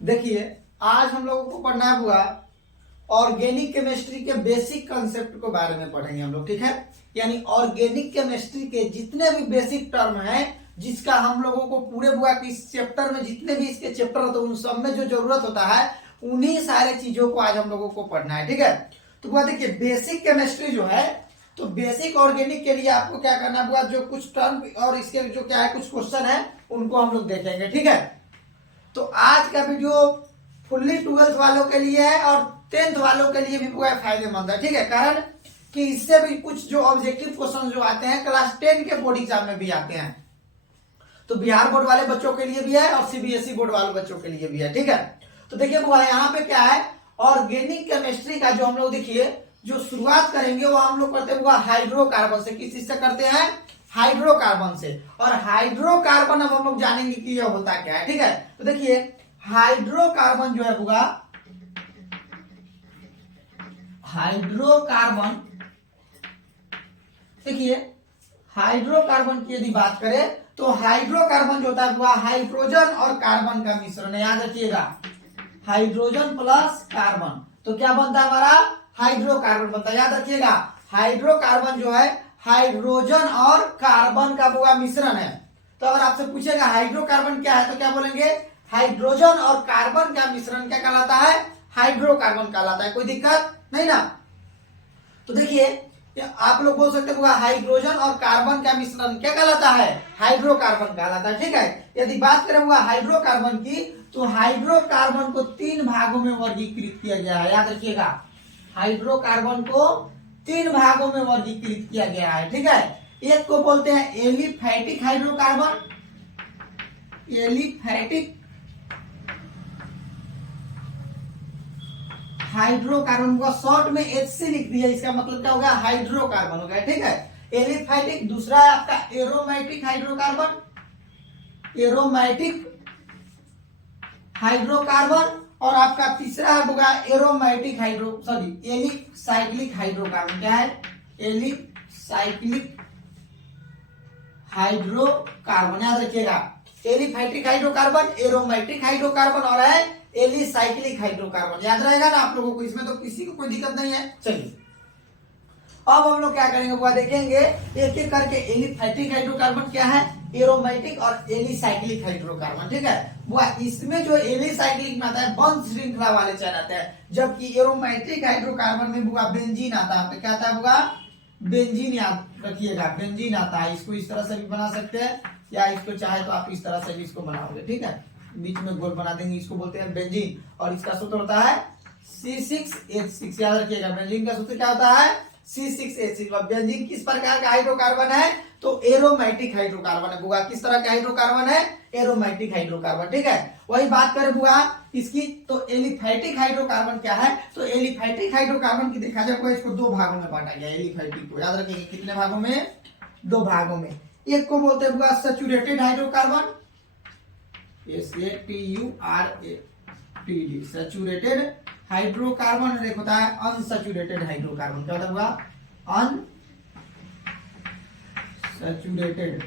देखिए, आज हम लोगों को पढ़ना हुआ ऑर्गेनिक केमिस्ट्री के बेसिक कंसेप्ट के बारे में पढ़ेंगे हम लोग, ठीक है। यानी ऑर्गेनिक केमिस्ट्री के जितने भी बेसिक टर्म हैं, जिसका हम लोगों को पूरे बुआ के इस चैप्टर में जितने भी इसके चैप्टर होते हैं उन सब में जो जरूरत होता है, उन्हीं सारे चीजों को आज हम लोगों को पढ़ना है, ठीक है। तो बुआ देखिए, बेसिक केमिस्ट्री जो है, तो बेसिक ऑर्गेनिक के लिए आपको क्या करना है बुआ, जो कुछ टर्म और इसके जो क्या है कुछ क्वेश्चन है उनको हम लोग देखेंगे, ठीक है। तो आज का वीडियो फुल्ली 12th वालों के लिए है और 10th वालों के लिए भी पूरा फायदेमंद है, ठीक है। कारण कि इससे भी कुछ जो ऑब्जेक्टिव क्वेश्चन जो आते हैं क्लास 10 के बोर्ड एग्जाम में भी आते हैं, तो बिहार बोर्ड वाले बच्चों के लिए भी है और सीबीएसई बोर्ड वाले बच्चों के लिए भी है, ठीक है। तो देखिए बुआ, यहाँ पे क्या है, ऑर्गेनिक केमिस्ट्री का जो हम लोग देखिए जो शुरुआत करेंगे वो हम लोग करते हैं हाइड्रोकार्बन से। किस चीज से करते हैं? हाइड्रोकार्बन से। और हाइड्रोकार्बन अब हम लोग जानेंगे कि यह होता क्या है, ठीक है। तो देखिए, हाइड्रोकार्बन जो है बुआ, हाइड्रोकार्बन, देखिए हाइड्रोकार्बन की यदि बात करें तो हाइड्रोकार्बन जो होता है बुआ, हाइड्रोजन और कार्बन का मिश्रण है, याद रखिएगा। हाइड्रोजन प्लस कार्बन तो क्या बनता है हमारा? हाइड्रोकार्बन बनता है, याद रखिएगा। हाइड्रोकार्बन जो है हाइड्रोजन और कार्बन का बुआ मिश्रण है। तो अगर आपसे पूछेगा हाइड्रोकार्बन क्या है तो क्या बोलेंगे? हाइड्रोजन और कार्बन का मिश्रण क्या कहलाता है? हाइड्रोकार्बन कहलाता है। कोई दिक्कत नहीं ना। तो देखिए, आप लोग बोल सकते हैं हाइड्रोजन और कार्बन का मिश्रण क्या कहलाता है? हाइड्रोकार्बन कहलाता है, ठीक है। यदि बात करें हाइड्रोकार्बन की, तो हाइड्रोकार्बन को 3 भागों में वर्गीकृत किया गया है, याद रखिएगा। हाइड्रोकार्बन को 3 भागों में वर्गीकृत किया गया है, ठीक है। एक को बोलते हैं एलिफैटिक हाइड्रोकार्बन, एलिफैटिक हाइड्रोकार्बन को शॉर्ट में HC लिख दिया, इसका मतलब क्या हो गया? हाइड्रोकार्बन हो गया, ठीक है। एलिफैटिक। दूसरा है आपका एरोमेटिक हाइड्रोकार्बन, एरोमेटिक हाइड्रोकार्बन। और आपका तीसरा है होगा एरोमेटिक एलिसाइक्लिक हाइड्रोकार्बन। क्या है? एलिसाइक्लिक हाइड्रोकार्बन, याद रखिएगा। एलिफैटिक हाइड्रोकार्बन, एरोमेटिक हाइड्रोकार्बन और है एलिसाइक्लिक हाइड्रोकार्बन। याद रहेगा ना आप लोगों को, इसमें तो किसी को कोई दिक्कत नहीं है। चलिए, अब हम लोग क्या करेंगे वो देखेंगे एक एक करके। एलिफैटिक हाइड्रोकार्बन क्या है, एरोमेटिक और एलिसाइक्लिक हाइड्रोकार्बन, ठीक है। वो इसमें जो एलिसाइक्लिक में आता है वंश श्रृंखला वाले चैन आते हैं, जबकि एरोमेटिक हाइड्रोकार्बन में बुआ बेंजीन आता है। क्या आता है बुआ? बेंजीन, याद रखिएगा, बेंजीन आता है। इसको इस तरह से भी बना सकते हैं या इसको चाहे तो आप इस तरह से भी इसको बनाओगे, ठीक है। बीच में गोल बना देंगे, इसको बोलते हैं बेंजीन। और इसका सूत्र होता है C6H6, याद रखिएगा। बेंजीन का सूत्र क्या होता है? C6H6। बेंजीन किस प्रकार का हाइड्रोकार्बन है? तो एरोमेटिक हाइड्रोकार्बन है बुआ। किस तरह का हाइड्रोकार्बन है? एरोमेटिक हाइड्रोकार्बन, ठीक है। वही बात करें बुआ इसकी, तो एलिफैटिक हाइड्रोकार्बन क्या है? तो एलिफैटिक हाइड्रोकार्बन की देखा जाए इसको 2 भागों में बांटा गया। एलिफैटिक को याद रखेंगे कितने भागों में? 2 भागों में। एक को बोलते हैं बुआ saturated hydrocarbon, SATURATED, saturated hydrocarbon. और एक होता है अनसैचुरेटेड हाइड्रोकार्बन। क्या होता है? अनसैचुरेटेड,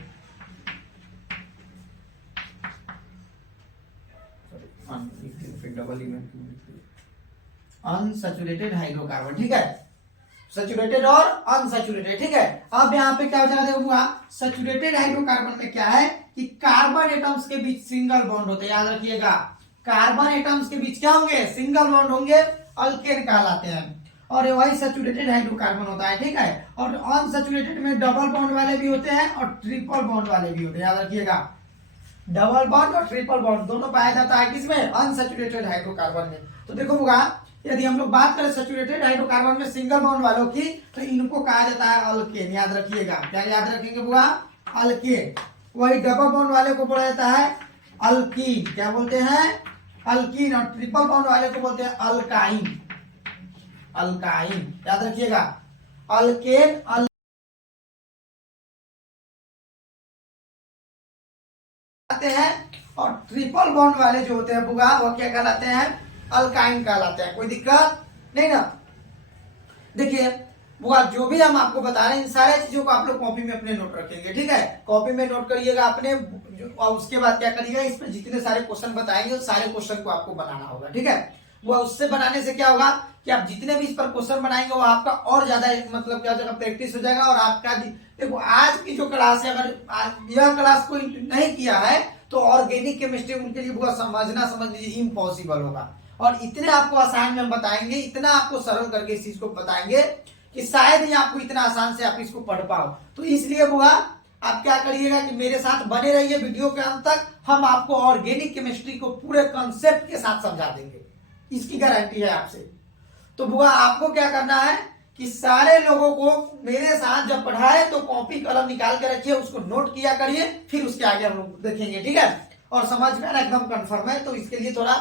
अनसैचुरेटेड हाइड्रोकार्बन, ठीक है। सैचुरेटेड और अनसैचुरेटेड, ठीक है। अब यहाँ पे क्या होता है? सैचुरेटेड हाइड्रोकार्बन में क्या है कि कार्बन एटम्स के बीच सिंगल बॉन्ड होते हैं, याद रखिएगा। कार्बन एटम्स के बीच क्या होंगे? सिंगल बॉन्ड होंगे, अल्केन कहलाते हैं। और वही सैचुरेटेड हाइड्रोकार्बन होता है, ठीक है। और अनसैचुरेटेड में डबल बॉन्ड वाले भी होते हैं और ट्रिपल बॉन्ड वाले भी होते हैं, याद रखिएगा। डबल बॉन्ड और ट्रिपल बॉन्ड दोनों पाया जाता है किसमें? अनसैचुरेटेड हाइड्रोकार्बन में। तो देखो होगा, यदि हम लोग बात करें सैचुरेटेड हाइड्रोकार्बन में सिंगल बॉन्ड वालों की, तो इनको कहा जाता है अल्केन, याद रखिएगा। क्या याद रखेंगे बुआ? अल्केन। वही डबल बॉन्ड वाले को बोला जाता है अल्कीन। क्या बोलते हैं? अल्कीन। और ट्रिपल बॉन्ड वाले को बोलते हैं अल्काइन, अल्काइन, याद रखिएगा। अल्केन हैं और ट्रिपल बॉन्ड वाले जो होते हैं बुआ वो क्या कहलाते हैं? अल्काइन कहलाते हैं। कोई दिक्कत नहीं ना। देखिए, वो जो भी हम आपको बता रहे हैं इन सारे चीजों को आप लोग कॉपी में अपने नोट रखेंगे, ठीक है, कॉपी में नोट करिएगा अपने, और उसके बाद क्या करिएगा, इसमें जितने सारे क्वेश्चन बताएंगे उस सारे क्वेश्चन को आपको बनाना होगा, ठीक है। वो उससे बनाने से क्या होगा कि आप जितने भी इस पर क्वेश्चन बनाएंगे वो आपका और ज्यादा मतलब क्या हो जाएगा, प्रैक्टिस हो जाएगा। और आपका देखो आज की जो क्लास है, अगर यह क्लास कोई नहीं किया है तो ऑर्गेनिक केमिस्ट्री उनके लिए बहुत समझ लीजिए इम्पॉसिबल होगा। और इतने आपको आसान में हम बताएंगे, इतना आपको सरल करके इस चीज को बताएंगे कि शायद ही आपको इतना आसान से आप इसको पढ़ पाओ। तो इसलिए बुआ आप क्या करिएगा कि मेरे साथ बने रहिए वीडियो के अंत तक, हम आपको ऑर्गेनिक केमिस्ट्री को पूरे कॉन्सेप्ट के साथ समझा देंगे, इसकी गारंटी है आपसे। तो बुआ आपको क्या करना है कि सारे लोगों को मेरे साथ जब पढ़ाए तो कॉपी कलम निकाल के रखिए, उसको नोट किया करिए, फिर उसके आगे हम लोग देखेंगे, ठीक है। और समझ में एकदम कंफर्म है तो इसके लिए थोड़ा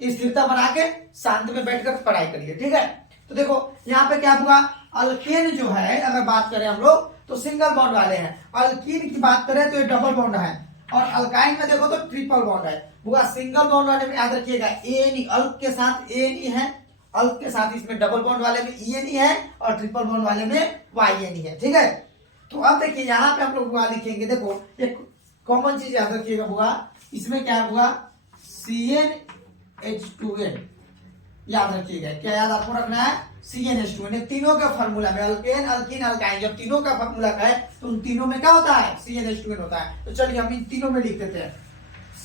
स्थिरता बना के शांत में बैठकर पढ़ाई करिए, ठीक है। तो देखो यहाँ पे क्या हुआ, अल्केन जो है अगर बात करें हम लोग तो सिंगल बॉन्ड वाले हैं, अल्कीन की बात करें तो ये डबल बॉन्ड है, और अल्काइन में देखो तो ट्रिपल बॉन्ड है। हुआ सिंगल बॉन्ड वाले में याद रखिएगा एन अल्क के साथ एन है, अल्क के साथ इसमें डबल बॉन्ड वाले में ईएन है, और ट्रिपल बॉन्ड वाले में वाईएन है, ठीक है। तो अब देखिए यहाँ पे हम लोग बुआ लिखेंगे, देखो एक कॉमन चीज याद रखिएगा बुआ, इसमें क्या हुआ CnH2n, याद रखिएगा क्या याद आपको रखना है, CnH2n, तीनों का फार्मूला में अल्केन अल्कीन अल्काइन जब तीनों का फार्मूला का है तो उन तीनों में क्या होता है, CnH2n होता है। तो चलिए हम इन तीनों में लिख देते हैं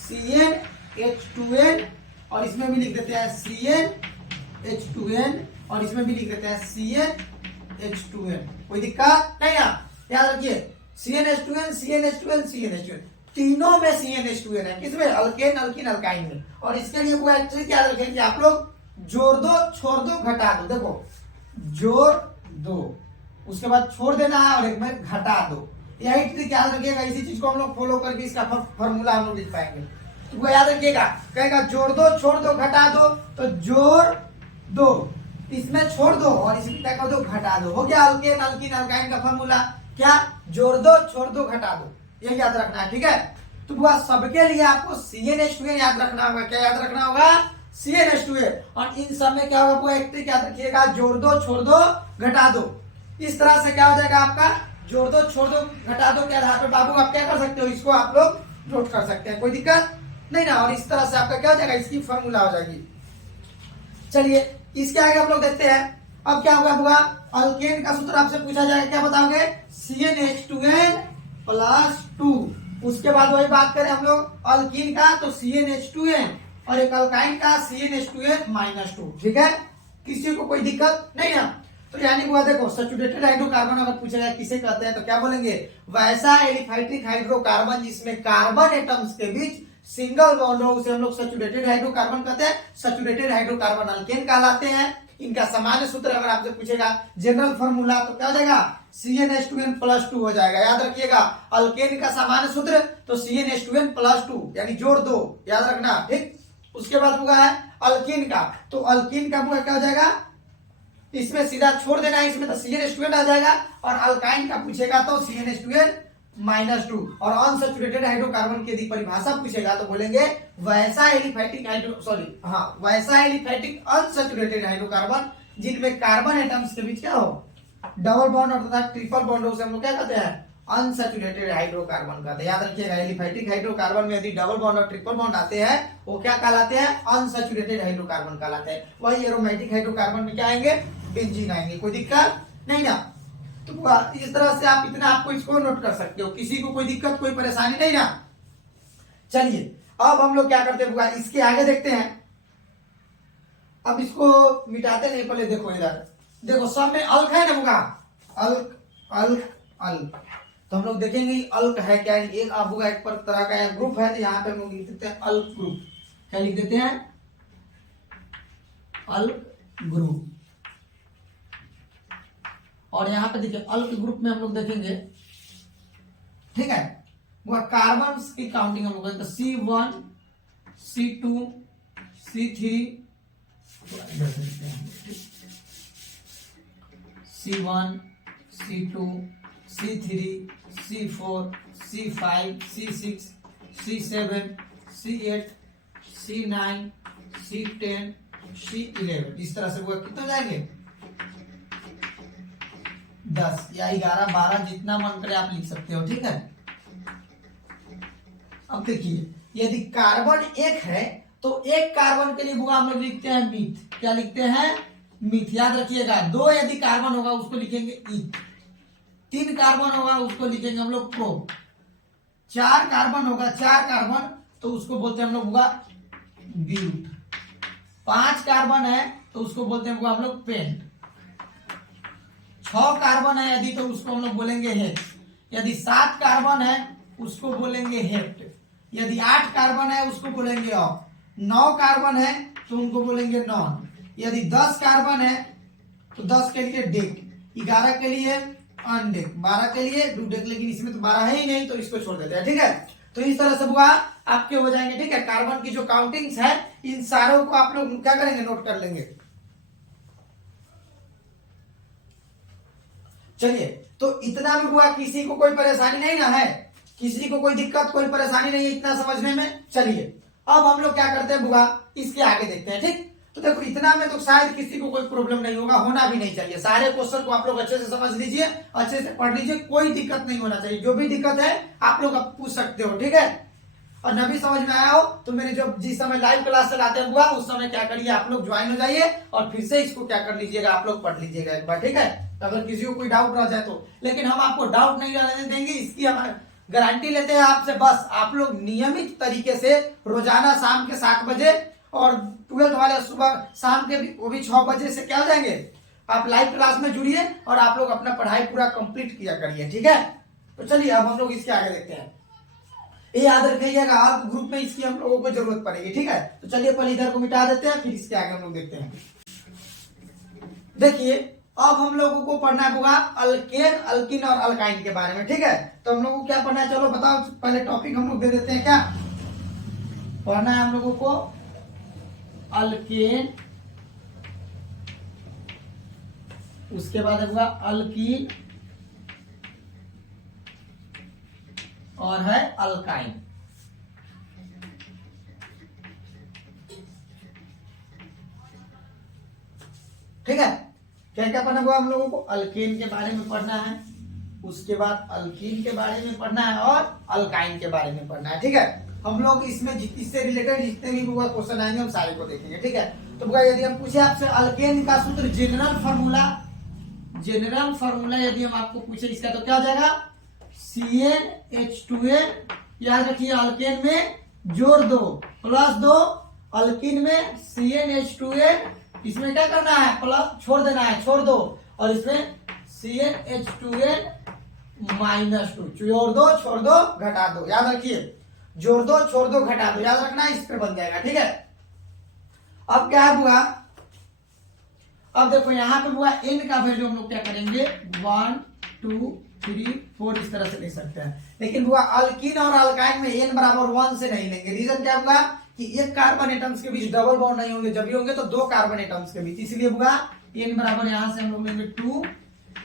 CnH2n, और इसमें भी लिख देते हैं CnH2n, और इसमें भी लिख देते हैं CnH2n, कोई दिक्कत नहीं ना, याद रखिए CnH2n CnH2n CnH2n, तीनों में CnH2n है, किसमें, अल्केन अल्कीन अल्काइन में। और इसके लिए वो एक्चुअली क्या रखेंगे आप लोग, जोड़ दो छोड़ दो घटा दो, देखो जोड़ दो उसके बाद छोड़ देना है और एक में घटा दो, यही ट्रिक याद रखिएगा, इसी चीज को हम लोग फॉलो करके इसका फॉर्मूला हम लोग लिख पाएंगे। तो वो याद रखिएगा, कहेगा जोड़ दो छोड़ दो घटा दो, तो जोड़ दो इसमें छोड़ दो और इसमें क्या कर दो, घटा दो, हो गया अल्केन अल्कीन अल्काइन का फॉर्मूला, क्या जोड़ दो छोड़ दो घटा दो, ये याद रखना है, ठीक है। तो बुआ सबके लिए आपको CnH2n याद रखना होगा, क्या याद रखना होगा, CnH2n, और इन सब में क्या होगा बुआ, एक ट्रिक याद रखिएगा, जोड़ दो छोड़ दो घटा दो, इस तरह से क्या हो जाएगा आपका, जोड़ दो छोड़ दो घटा दो के आधार पर बाबू आप क्या कर सकते हो, इसको आप लोग नोट कर सकते हैं, कोई दिक्कत नहीं ना। और इस तरह से आपका क्या हो जाएगा, इसकी फॉर्मूला हो जाएगी। चलिए इसके आगे हम लोग देखते हैं, अब क्या होगा, अल्केन का सूत्र आपसे पूछा जाएगा, क्या बताओगे, CnH2n प्लस 2, उसके बाद वही बात करें हम लोग अल्कीन का तो CnH2n, और एक अल्काइन का CnH2n माइनस 2, ठीक है, किसी को कोई दिक्कत नहीं ना। तो यानी हुआ देखो सैचुरेटेड हाइड्रोकार्बन अगर पूछा जाए किसे कहते हैं तो क्या बोलेंगे, वैसा एलिफैटिक हाइड्रोकार्बन जिसमें कार्बन एटम्स के बीच सिंगल बॉन्ड हो उसे हम लोग सैचुरेटेड हाइड्रोकार्बन कहते हैं। सैचुरेटेड हाइड्रोकार्बन अल्केन कहलाते हैं। इनका सामान्य सूत्र अगर आपसे पूछेगा जनरल फॉर्मूला तो क्या हो जाएगा, CnH2n प्लस 2 हो जाएगा, याद रखिएगा अल्केन का सामान्य सूत्र तो CnH2n प्लस 2 यानी जोड़ दो, याद रखना, ठीक। उसके बाद हुआ है अल्कीन का, तो अल्कीन का हुआ क्या हो जाएगा, इसमें सीधा छोड़ देना है, इसमें तो CnH2n आ जाएगा, और अल्काइन का पूछेगा तो CnH2n माइनस 2, और अनसैचुरेटेड हाइड्रोकार्बन की यदि परिभाषा पूछेगा तो बोलेंगे वैसा एलिफैटिक वैसा एलिफैटिक अनसैचुरेटेड हाइड्रोकार्बन जिनमें कार्बन एटम्स के बीच क्या हो, डबल बॉन्ड अर्थात ट्रिपल बॉन्ड हो, उसे हम लोग क्या कहते हैं, अनसैचुरेटेड हाइड्रोकार्बन कहते हैं। याद रखिएगा एलिफैटिक हाइड्रोकार्बन में यदि डबल बॉन्ड और ट्रिपल बॉन्ड आते हैं वो क्या कहलाते हैं, अनसैचुरेटेड हाइड्रोकार्बन कहलाते हैं। वही एरोमेटिक हाइड्रोकार्बन में क्या आएंगे, बेंजीन आएंगे, कोई दिक्कत नहीं ना। तो इस तरह से आप इतना आपको इसको नोट कर सकते हो, किसी को कोई दिक्कत कोई परेशानी नहीं ना। चलिए अब हम लोग क्या करते हैं, इसके आगे देखते हैं। अब इसको मिटाते नहीं, पहले देखो इधर देखो सब में अल्क है ना बुआ, अल्क अल्क अल्क, तो हम लोग देखेंगे अल्क है क्या, एक आपका एक पर तरह का ग्रुप है, तो यहाँ पे हम लोग लिख देते हैं अल्क ग्रुप, क्या लिख देते हैं, अल्क ग्रुप। और यहाँ पे देखिए अल्क ग्रुप में हम लोग देखेंगे, ठीक है, वो कार्बन की काउंटिंग हम लोग करें तो C1 C2 C3 C1 C2 C3 C4 C5 C6 C7 C8 C9 C10 C11, इस तरह से वो कितने जाएंगे 10 या 11 12 जितना मन करे आप लिख सकते हो, ठीक है। अब देखिए यदि कार्बन एक है तो एक कार्बन के लिए बुआ हम लोग लिखते हैं मीथ। क्या लिखते हैं? मीथ। याद रखिएगा। 2 यदि कार्बन होगा उसको लिखेंगे ईथ। 3 कार्बन होगा उसको लिखेंगे हम लोग प्रो। 4 कार्बन होगा, 4 कार्बन, तो उसको बोलते हैं हम लोग बुआ ब्यूट। 5 कार्बन है तो उसको बोलते हैं बुआ हम लोग पेंट। 6 कार्बन है यदि तो उसको हम लोग बोलेंगे हेक्स। यदि 7 कार्बन है उसको बोलेंगे हेप्ट। यदि 8 कार्बन है उसको बोलेंगे ऑफ। 9 कार्बन है तो उनको बोलेंगे नॉन। यदि 10 कार्बन है तो 10 के लिए डेक, 11 के लिए अनडेक, 12 के लिए डूडेक। लेकिन इसमें तो 12 है ही नहीं तो इसको छोड़ देते हैं, ठीक है। तो इस तरह से बुआ आपके हो जाएंगे, ठीक है। कार्बन की जो काउंटिंग्स है इन सारों को आप लोग क्या करेंगे? नोट कर लेंगे। चलिए, तो इतना में बुआ किसी को कोई परेशानी नहीं ना है? किसी को कोई दिक्कत कोई परेशानी नहीं है इतना समझने में? चलिए अब हम लोग क्या करते हैं बुआ, इसके आगे देखते हैं, ठीक। तो देखो इतना में तो शायद किसी को कोई प्रॉब्लम नहीं होगा, होना भी नहीं चाहिए। सारे क्वेश्चन को आप लोग अच्छे से समझ लीजिए, अच्छे से पढ़ लीजिए, कोई दिक्कत नहीं होना चाहिए। जो भी दिक्कत है आप लोग पूछ सकते हो, ठीक है। और न भी समझ में आया हो तो मेरे जो जिस समय लाइव क्लास चलाते हैं बुआ उस समय क्या करिए, आप लोग ज्वाइन हो जाइए और फिर से इसको क्या कर लीजिएगा, आप लोग पढ़ लीजिएगा एक बार, ठीक है। अगर किसी को कोई डाउट रह जाए तो, लेकिन हम आपको डाउट नहीं रहने देंगे, इसकी हम गारंटी लेते हैं आपसे। बस आप लोग नियमित तरीके से रोजाना शाम के 7 बजे और 12th वाले सुबह शाम के वो भी 6 बजे से क्या हो जाएंगे, आप लाइव क्लास में जुड़िए और आप लोग अपना पढ़ाई पूरा कंप्लीट किया करिए, ठीक है। तो चलिए अब हम लोग इसके आगे देखते हैं। ये याद रखिएगा आप ग्रुप में इसकी हम लोगों को जरूरत पड़ेगी, ठीक है। तो चलिए पहले इधर को मिटा देते हैं, फिर इसके आगे हम लोग देखते हैं। देखिए अब हम लोगों को पढ़ना है अल्केन, अल्किन और अल्काइन के बारे में, ठीक है। तो हम लोगों को क्या पढ़ना है, चलो बताओ। पहले टॉपिक हम लोग दे देते हैं। क्या पढ़ना है हम लोगों को? अल्केन, उसके बाद होगा अल्कीन और है अल्काइन। ठीक है। क्या क्या पढ़ना होगा हम लोगों को? अल्केन के बारे में पढ़ना है, उसके बाद अल्कीन के बारे में पढ़ना है और अल्काइन के बारे में पढ़ना है, ठीक है। हम लोग इसमें इससे रिलेटेड जितने भी क्वेश्चन आएंगे हम सारे को देखेंगे, ठीक है। तो यदि हम पूछे आपसे अल्केन का सूत्र, जनरल फार्मूला यदि हम आपको पूछे इसका, तो क्या हो जाएगा? CnH2n। याद रखिए अल्केन में जोड़ 2 प्लस 2, अल्कीन में CnH2n, इसमें क्या करना है? प्लस छोड़ देना है, छोड़ दो, और इसमें CnH2n -2, जोड़ दो छोड़ दो घटा दो। याद रखिए जोड़ दो छोड़ दो घटा दो, याद रखना, इस पे बन जाएगा, ठीक है। अब क्या है बुआ, अब देखो यहाँ पे बुआ n का वैल्यू हम लोग क्या करेंगे? 1 2 3 4 इस तरह से ले सकते हैं। लेकिन बुआ अल्कीन और अल्काइन में n बराबर 1 से नहीं लेंगे। रीजन क्या होगा कि एक कार्बन एटम्स के बीच डबल बॉन्ड नहीं होंगे, जब भी होंगे तो 2 कार्बन एटम्स के बीच, इसलिए बुआ n बराबर यहां से हम लोग लेंगे 2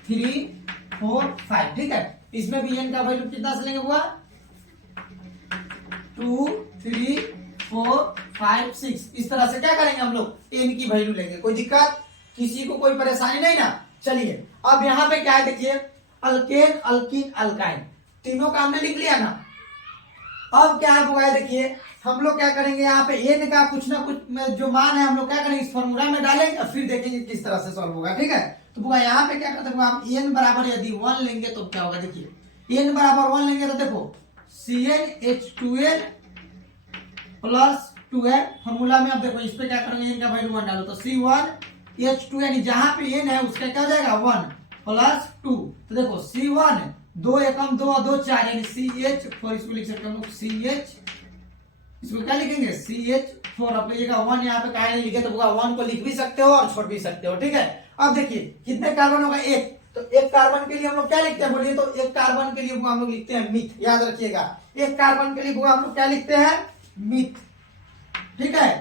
3 4 5, ठीक है। इसमें भी n का वैल्यू कितना से लेंगे बुआ? 2 3 4 5 6, इस तरह से क्या करेंगे हम लोग? n की वैल्यू लेंगे। कोई दिक्कत किसी को कोई परेशानी नहीं ना? चलिए अब यहाँ पे क्या है देखिए, अल्केन, अल्कीन, अल्काइन, तीनों का हमने लिख लिया ना। अब क्या है बुआ देखिए, हम लोग क्या करेंगे यहाँ पे n का कुछ ना कुछ जो मान है हम लोग क्या करेंगे, इस फॉर्मूला में डालेंगे और फिर देखेंगे किस तरह से सॉल्व होगा, ठीक है। तो बुआ यहाँ पे क्या करते हैं, हम n बराबर यदि 1 लेंगे तो क्या होगा? देखिए n बराबर 1 लेंगे तो देखो CnH2n प्लस 2 है फॉर्मूला में। अब देखो इस पे क्या करेंगे, n का वैल्यू 1 डालो तो C1H2n, जहां पे n है उसका क्या हो जाएगा? 1 प्लस 2। तो देखो C1 2 एकम 2 और 2 4, यानी CH, और इसको लिख सकते हैं हम लोग CH, इसको क्या लिखेंगे? CH4। अब लिखिएगा 1 यहाँ पे काहे नहीं लिखे, तो 1 को लिख भी सकते हो और छोड़ भी सकते हो, ठीक है। अब देखिए कितने कार्बन होगा? 1। तो एक कार्बन के लिए हम लोग क्या लिखते हैं बोलिए? तो एक कार्बन के लिए हम लोग लिखते हैं मिथ। याद रखिएगा एक कार्बन के लिए हम लोग क्या लिखते हैं? मिथ, ठीक है।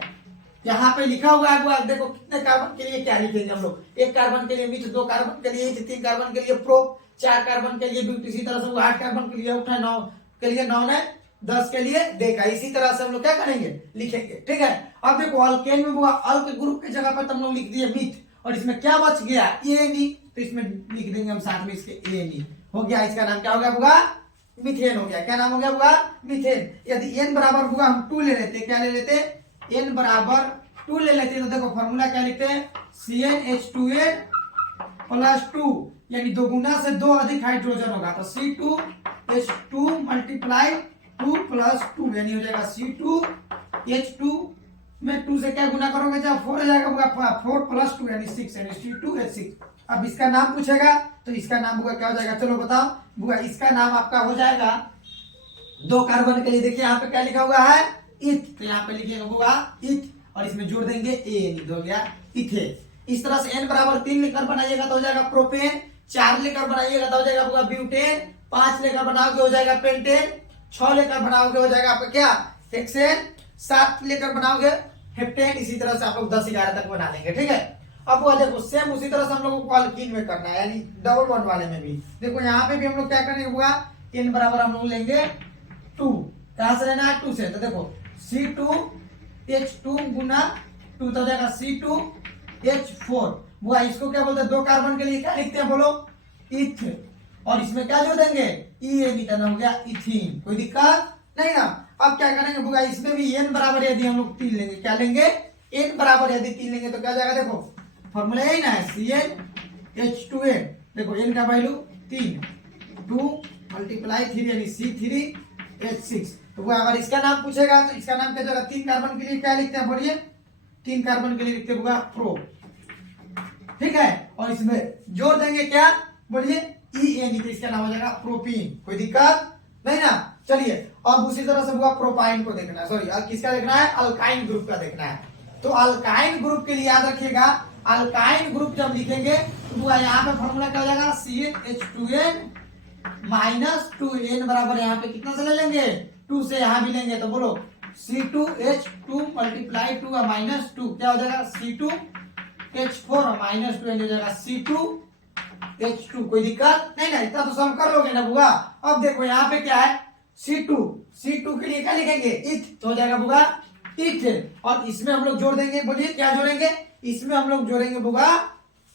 यहाँ पे लिखा हुआ है, देखो कितने कार्बन के लिए क्या लिखेंगे हम लोग? एक कार्बन के लिए मिथ, 2 कार्बन के लिए, 3 कार्बन के लिए प्रोप, 4 कार्बन के लिए ब्यूट, इसी तरह से 8 कार्बन के लिए उठा, 9 के लिए नॉन है, 10 के लिए देखा। इसी तरह से हम लोग क्या करेंगे? लिखेंगे, ठीक है। अब देखो अल्केन में अल्क ग्रुप की जगह पर तुम लोग लिख दिए मिथ, और इसमें क्या बच गया? एनी। तो इसमें लिख देंगे हम साथ में इसके एन हो गया। इसका नाम क्या हो गया बुआ? मीथेन हो गया। क्या नाम हो गया बुआ? मीथेन। यदि एन बराबर बुआ हम 2 ले लेते, क्या ले लेते? एन बराबर 2 ले लेते, तो देखो फॉर्मूला क्या लिखते हैं? CnH2n प्लस 2, यानी दो गुना से 2 अधिक हाइड्रोजन होगा तो C2H2 मल्टीप्लाई 2 प्लस 2, यानी हो जाएगा C2H2 में 2 से क्या गुना करोगे जब 4 हो जाएगा, 4 प्लस 2 यानी 6, यानी C2H6। अब इसका नाम पूछेगा तो इसका नाम बुआ क्या हो जाएगा? चलो बताओ बुआ, इसका नाम आपका हो जाएगा 2 कार्बन के लिए। देखिए यहाँ पे क्या लिखा हुआ है? इथ, तो यहाँ पे लिखिएगा बुआ इथ, और इसमें जोड़ देंगे एन, हो गया इथेन। इस तरह से n बराबर 3 लेकर बनाइएगा तो हो जाएगा प्रोपेन, 4 लेकर बनाइएगा तो हो जाएगा बुआ ब्यूटेन, 5 लेकर बनाओगे हो जाएगा पेंटेन, 6 लेकर बनाओगे हो जाएगा आपका क्या? हेक्सेन, 7 लेकर बनाओगे हेप्टेन। इसी तरह से आप लोग 10-11 तक बना लेंगे, ठीक है। अब वो देखो सेम उसी तरह से हम लोगों को अल्कीन में करना है, यानी डबल बॉन्ड वाले में भी। देखो यहाँ पे भी हम लोग क्या करेंगे बुआ? n बराबर हम लोग लेंगे 2, कहां से लेना है? 2 से। तो देखो C2H2 गुना 2 तो हो जाएगा C2H4। बुआ इसको क्या बोलते हैं? 2 कार्बन के लिए क्या लिखते हैं बोलो? इथ, और इसमें क्या जोड़ देंगे? EN, हो गया इथीन। कोई दिक्कत नहीं ना। अब क्या करेंगे बुआ? इसमें भी n बराबर यदि हम लोग 3 लेंगे, क्या लेंगे? n बराबर यदि 3 लेंगे तो क्या जाएगा? देखो फॉर्मूला यही ना है, CnH2n। देखो n का वैल्यू 3, 2 मल्टीप्लाई 3 यानी C3H6। तो वो अगर इसका नाम पूछेगा तो इसका नाम क्या जाएगा? 3 कार्बन के लिए क्या लिखते हैं बोलिए? 3 कार्बन के लिए लिखते हैं प्रो, ठीक है। और इसमें जोड़ देंगे क्या बोलिए? EN, तो इसका नाम हो जाएगा प्रोपीन। कोई दिक्कत नहीं ना। चलिए अब उसी तरह से बुआ प्रोपाइन को देखना है, सॉरी किसका देखना है? अल्काइन ग्रुप का देखना है। तो अल्काइन ग्रुप के लिए याद रखिएगा, अल्काइन ग्रुप जब लिखेंगे तो बुआ यहाँ पे फॉर्मूला क्या हो जाएगा? CnH2n माइनस 2n बराबर यहाँ पे कितना से ले लेंगे? 2 से यहाँ भी लेंगे तो बोलो C2H2 मल्टीप्लाई 2 माइनस 2 क्या हो जाएगा? C2H4 माइनस 2 हो जाएगा C2H2। कोई दिक्कत नहीं ना, इतना तो सम कर लोगे ना बुआ। अब देखो यहाँ पे क्या है? C2 के लिए क्या लिखेंगे? इथ, तो हो जाएगा बुआ इथ, और इसमें हम लोग जोड़ देंगे, बोलिए क्या जोड़ेंगे? इसमें हम लोग जोड़ेंगे बुआ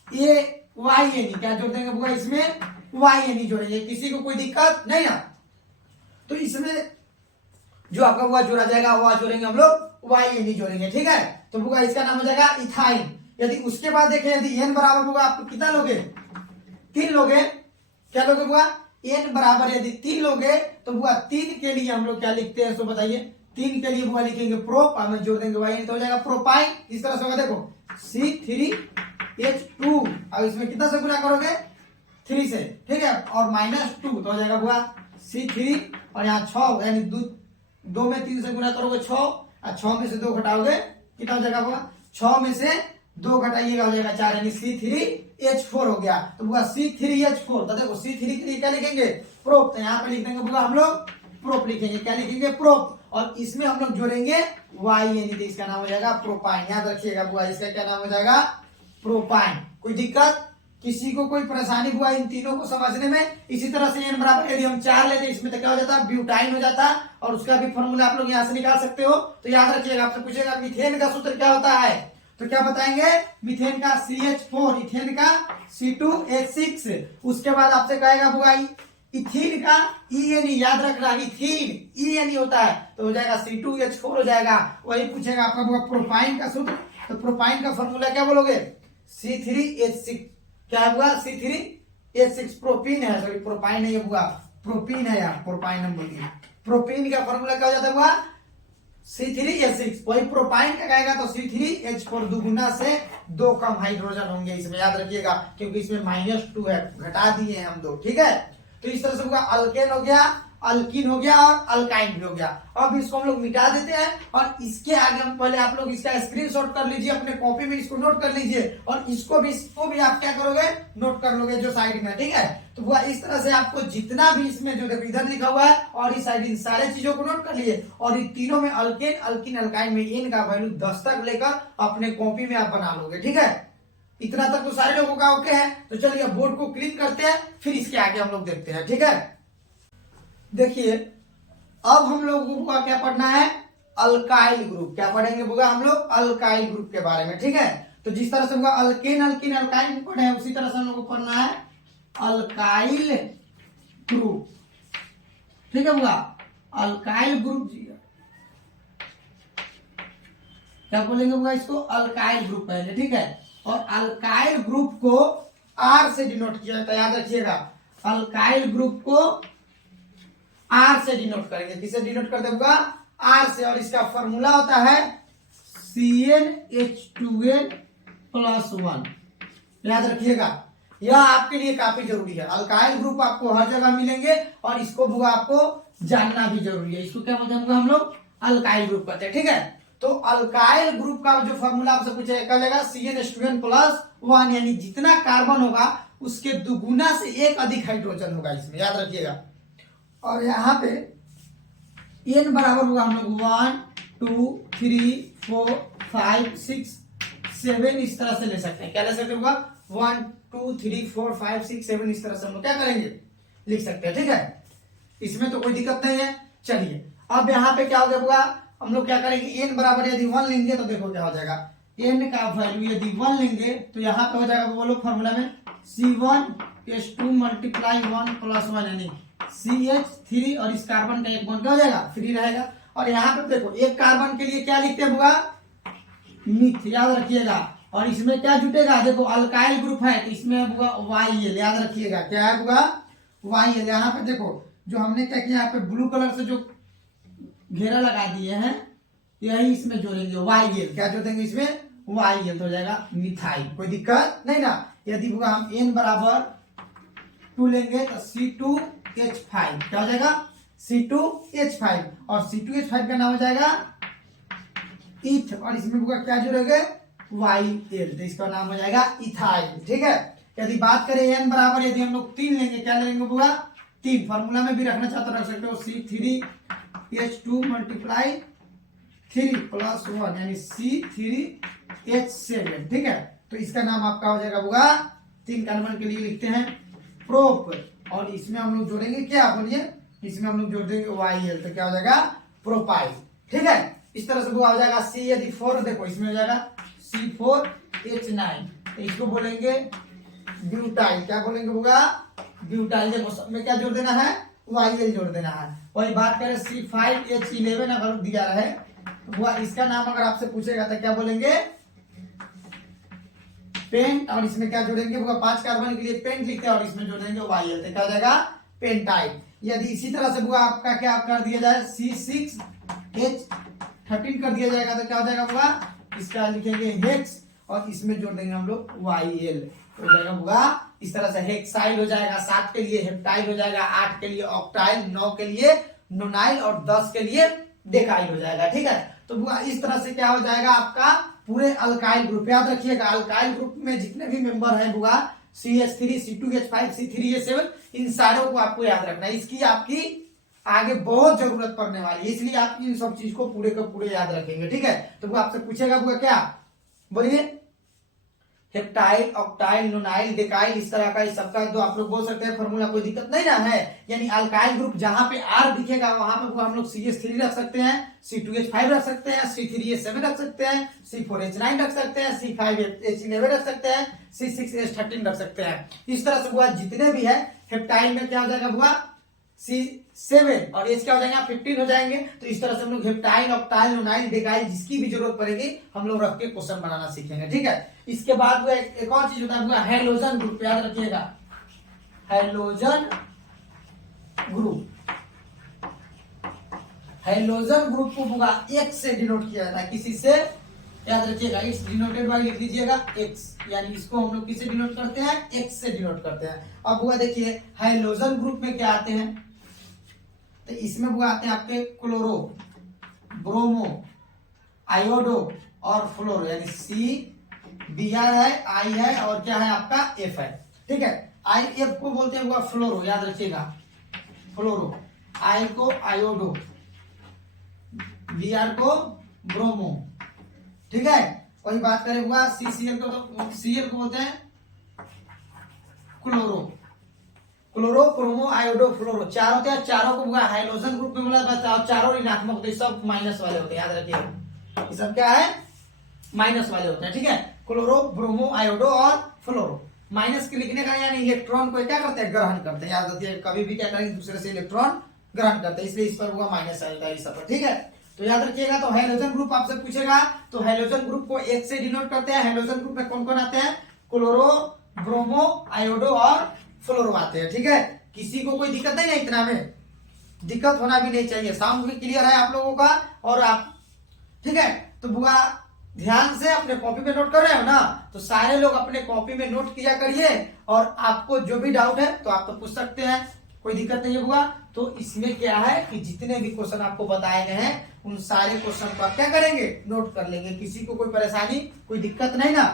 ये YN, क्या जोड़ देंगे बुआ? इसमें YN जोड़ेंगे। किसी को कोई दिक्कत नहीं ना। तो इसमें जो आपका बुआ जोड़ा जाएगा वह जोड़ेंगे हम लोग YN जोड़ेंगे, ठीक है। तो बुआ इसका नाम हो जाएगा इथाइन। यदि उसके बाद देखें यदि n बराबर बुआ आपको कितना लोगे? 3 लोगे। क्या लोगे बुआ? n बराबर यदि 3 लोगे तो बुआ 3 के लिए हम लोग क्या लिखते हैं सो बताइए? 3 के लिए बुआ लिखेंगे प्रोप, और में जोड़ देंगे YN, तो हो जाएगा प्रोपाइन। इस तरह से होगा, देखो C3H2, अब इसमें कितना से गुना करोगे? 3 से, ठीक है, और माइनस 2 तो हो जाएगा बुआ C3, और यहाँ 6 यानी 2 में 3 से गुना करोगे 6, और 6 में से 2 घटाओगे कितना हो जाएगा बुआ? 6 में से 2 घटाइएगा हो जाएगा 4, यानी C3H4 हो गया। तो बुआ C3H4, तो देखो C3 के लिए क्या लिखेंगे? प्रोप, तो यहाँ पे लिख देंगे बुआ हम लोग प्रोप लिखेंगे। क्या लिखेंगे? प्रोप, और इसमें हम लोग जोड़ेंगे YN, तो इसका नाम हो जाएगा प्रोपाइन। याद रखिएगा बुआ, इसका क्या नाम हो जाएगा? प्रोपाइन। कोई दिक्कत? किसी को कोई परेशानी हुआ इन तीनों को समझने में? इसी तरह से n बराबर यदि हम 4 लेते इसमें तो क्या हो जाता? ब्यूटाइन हो जाता, और उसका भी फॉर्मूला आप लोग यहाँ से निकाल सकते हो। तो याद रखिएगा, आपसे पूछेगा मीथेन का सूत्र क्या होता है, तो क्या बताएंगे? मीथेन का CH4, इथेन का C2H6, उसके बाद आपसे कहेगा बुआ इथीन का EN, याद रखना इथीन EN होता है, तो हो जाएगा C2H4 हो जाएगा। वही पूछेगा आपका बुआ प्रोपाइन का सूत्र, तो प्रोपाइन का फॉर्मूला क्या बोलोगे? C3H6, क्या हुआ? C3H6 प्रोपीन है, सॉरी प्रोपाइन नहीं है बुआ, प्रोपीन है यार, प्रोपाइन हम बोलिए। प्रोपीन का फॉर्मूला क्या हो जाता है बुआ? C3H6। वही प्रोपाइन का कहेगा तो C3H4, दुगुना से 2 कम हाइड्रोजन होंगे इसमें, याद रखिएगा, क्योंकि इसमें -2 है, घटा दिए हैं हम 2, ठीक है। तो इस तरह से होगा अल्केन हो गया, अल्कीन हो गया, और अल्काइन भी हो गया। अब इसको हम लोग मिटा देते हैं, और इसके आगे हम पहले आप लोग इसका स्क्रीनशॉट कर लीजिए, अपने कॉपी में इसको नोट कर लीजिए, और इसको भी आप क्या करोगे? नोट कर लोगे जो साइड में, ठीक है। तो वो इस तरह से आपको जितना भी इसमें जो देखो इधर लिखा हुआ है और इस साइड इन सारे चीजों को नोट कर लिए, और इन तीनों में अल्केन, अल्कीन, अल्काइन में n का वैल्यू 10 तक लेकर अपने कॉपी में आप बना लोगे, ठीक है। इतना तक तो सारे लोगों का ओके है। तो चलिए बोर्ड को क्लीन करते हैं, फिर इसके आगे हम लोग देखते हैं, ठीक है। देखिए अब हम लोगों को क्या पढ़ना है? Alkyl group. क्या पढ़ेंगे बुआ हम लोग? अल्काइल ग्रुप के बारे में, ठीक है। तो जिस तरह से होगा अल्केन अल्किन अल्काइल को पढ़े हैं, उसी तरह से हम लोग को पढ़ना है अल्काइल ग्रुप। ठीक है होगा अल्काइल ग्रुप, क्या बोलेंगे होगा इसको, अल्काइल ग्रुप पहले। ठीक है, और अल्काइल ग्रुप को आर से डिनोट किया जाता है, याद रखिएगा। अल्काइल ग्रुप को आर से डिनोट करेंगे, किसे डिनोट करते होगा, आर से। और इसका फॉर्मूला होता है CnH2n+1, याद रखिएगा। यह आपके लिए काफी जरूरी है। अल्काइल ग्रुप आपको हर जगह मिलेंगे और इसको बुआ आपको जानना भी जरूरी है। इसको क्या बोलते हैं हम लोग, अल्काइल ग्रुप कहते हैं। ठीक है, तो अल्काइल ग्रुप का जो फॉर्मूला आपसे पूछे क्या लेगा, CnH2n+1, यानी जितना कार्बन होगा उसके दुगुना से एक अधिक हाइड्रोजन होगा इसमें, याद रखिएगा। और यहाँ पे n बराबर होगा हम लोग 1 2 3 4 5 6 7 इस तरह से ले सकते हैं। क्या ले सकते होगा, 1 2 3 4 5 6 7 इस तरह से हम लोग क्या करेंगे, लिख सकते हैं। ठीक है, इसमें तो कोई दिक्कत नहीं है। चलिए अब यहाँ पे क्या हो गया, हम लोग क्या करेंगे, n बराबर यदि 1 लेंगे तो देखो क्या हो जाएगा, n का वैल्यू यदि 1 लेंगे तो यहाँ पे हो जाएगा, बोलो फॉर्मूला में C1H2 × 1 + 1 यानी CH3, और इस कार्बन का एक बॉन्ड क्या हो जाएगा, फ्री रहेगा। और यहाँ पे देखो एक कार्बन के लिए क्या लिखते हैं बुआ, मिथ, याद रखिएगा। और इसमें क्या जुटेगा, देखो अल्काइल ग्रुप है तो इसमें बुआ YL, याद रखिएगा। क्या है बुआ, YL। यहाँ पे देखो जो हमने क्या किया, यहाँ पे ब्लू कलर से जो घेरा लगा दिए हैं, यही इसमें जोड़ेंगे YL। क्या जोड़ेंगे इसमें, YL, तो हो जाएगा मिथाइल। कोई दिक्कत नहीं ना। यदि बुआ हम n बराबर 2 लेंगे तो C2H5 क्या हो जाएगा, C2H5, और C2H5 का नाम हो जाएगा इथ, और इसमें बुआ क्या जोड़ेंगे, YL, तो इसका नाम हो जाएगा इथाइल। ठीक है, यदि बात करें n बराबर, यदि हम लोग 3 लेंगे, क्या लेंगे बुआ, 3, फॉर्मूला में भी रखना चाहते हो रख सकते हो, C3H2 × 3 + 1 यानी C3H7। ठीक है, तो इसका नाम आपका हो जाएगा बुआ, 3 कार्बन के लिए लिखते हैं प्रोप, और इसमें हम लोग जोड़ेंगे क्या, बोलिए, इसमें हम लोग जोड़ देंगे YL, तो क्या हो जाएगा, प्रोपाइल। ठीक है, इस तरह से बुआ हो जाएगा। C यदि 4 देखो इसमें हो जाएगा C4H9, तो इसको बोलेंगे ब्यूटाइल। क्या बोलेंगे बुआ, ब्यूटाइल। देखो सब में क्या जोड़ देना है, YL जोड़ देना है। वही बात करें C5H11 अगर दिया रहे तो बुआ इसका नाम अगर आपसे पूछेगा तो क्या बोलेंगे, पेंट, और इसमें क्या जोड़ेंगे बुआ, 5 कार्बन के लिए पेंट लिखते हैं और इसमें जोड़ेंगे YL, तो क्या हो जाएगा, पेंटाइल। यदि इसी तरह से बुआ आपका क्या कर दिया जाए, C6H13 कर दिया जाएगा तो क्या हो जाएगा बुआ, इसका लिखेंगे हेक्स, और इसमें जोड़ देंगे हम लोग YL, तो हो जाएगा बुआ इस तरह से हेक्साइल हो जाएगा, 7 के लिए हेप्टाइल हो जाएगा, 8 के लिए ऑक्टाइल, 9 के लिए नोनाइल, और 10 के लिए डेकाइल हो जाएगा। ठीक है, तो बुआ इस तरह से क्या हो जाएगा आपका पूरे अल्काइल ग्रुप। याद रखिएगा अल्काइल ग्रुप में जितने भी मेंबर हैं बुआ, CH3 C2H5 C3H7, इन सारों को आपको याद रखना है। इसकी आपकी आगे बहुत जरूरत पड़ने वाली है, इसलिए आप इन सब चीज को पूरे का पूरे याद रखेंगे। ठीक है, तो वो आपसे पूछेगा बुआ क्या, बोलिए, हेप्टाइल, ऑक्टाइल, नोनाइल, डेकाइल, इस तरह का, इस सबका तो आप लोग बोल सकते हैं फॉर्मूला, कोई दिक्कत नहीं ना है। यानी अल्काइल ग्रुप जहां पे R दिखेगा वहां पे हम लोग CH3 रख सकते हैं, C2H5 रख सकते हैं, C3H7 रख सकते हैं, C4H9 रख सकते हैं, C5H11 रख सकते हैं, C6H13 रख सकते हैं। इस तरह से बुआ जितने भी है, हेप्टाइल में क्या हो जाएगा बुआ, C7, और एच क्या हो जाएगा, 15 हो जाएंगे। तो इस तरह से हम लोग हेप्टाइल, ऑक्टाइल, नोनाइल, डेकाइल, जिसकी भी जरूरत पड़ेगी हम लोग रख के क्वेश्चन बनाना सीखेंगे। ठीक है, इसके बाद एक और चीज होता है हैलोजन ग्रुप, याद रखिएगा, हैलोजन ग्रुप। हैलोजन ग्रुप को होगा X से डिनोट किया जाता है, किसी से, याद रखिएगा, X डिनोटेड बाय लिख लीजिएगा X, यानी इसको हम लोग किसे डिनोट करते हैं, X से डिनोट करते हैं। अब हुआ देखिए हैलोजन ग्रुप में क्या आते हैं, तो इसमें वो आते हैं आपके क्लोरो, ब्रोमो, आयोडो और फ्लोरो, यानी CBr है, I है, और क्या है आपका F है। ठीक है, IF को बोलते हैं वो फ्लोरो, याद रखिएगा, फ्लोरो, I को आयोडो, Br को ब्रोमो। ठीक है, वही बात करें हुआ CCl को, तो Cl को बोलते हैं क्लोरो, क्लोरो, क्रोमो, आयोडो, फ्लोरो, चार होते हैं। चारों को बुआ हाइड्रोजन ग्रुप में बोला जाता है, और चारों ऋणात्मक होते हैं, सब माइनस वाले होते हैं, याद रखिए। ये सब क्या है, माइनस वाले होते हैं, ठीक है। क्लोरो, ब्रोमो, आयोडो और फ्लोरो। माइनस के लिखने का यानी इलेक्ट्रॉन को क्या करते हैं, ग्रहण करते हैं। याद रखिए कभी भी क्या करेंगे, दूसरे से इलेक्ट्रॉन ग्रहण करते हैं, इसलिए इस पर होगा माइनस आएगा इस पर, ठीक है। तो याद रखिएगा। तो हाइड्रोजन ग्रुप आपसे पूछेगा, तो हाइड्रोजन ग्रुप को H से डिनोट करते हैं। हाइड्रोजन ग्रुप में कौन कौन आते हैं, क्लोरो, ब्रोमो, आयोडो और फ्लोरो आते हैं, ठीक है। किसी को कोई दिक्कत नहीं है, इतना में दिक्कत होना भी नहीं चाहिए। साउंड भी क्लियर है आप लोगों का, और आप, ठीक है। तो बुआ ध्यान से अपने कॉपी में नोट कर रहे हो ना, तो सारे लोग अपने कॉपी में नोट किया करिए, और आपको जो भी डाउट है तो आप तो पूछ सकते हैं, कोई दिक्कत नहीं है बुआ। तो इसमें क्या है कि जितने भी क्वेश्चन आपको बताए गए हैं उन सारे क्वेश्चन को आप क्या करेंगे, नोट कर लेंगे। किसी को कोई परेशानी, कोई दिक्कत नहीं ना।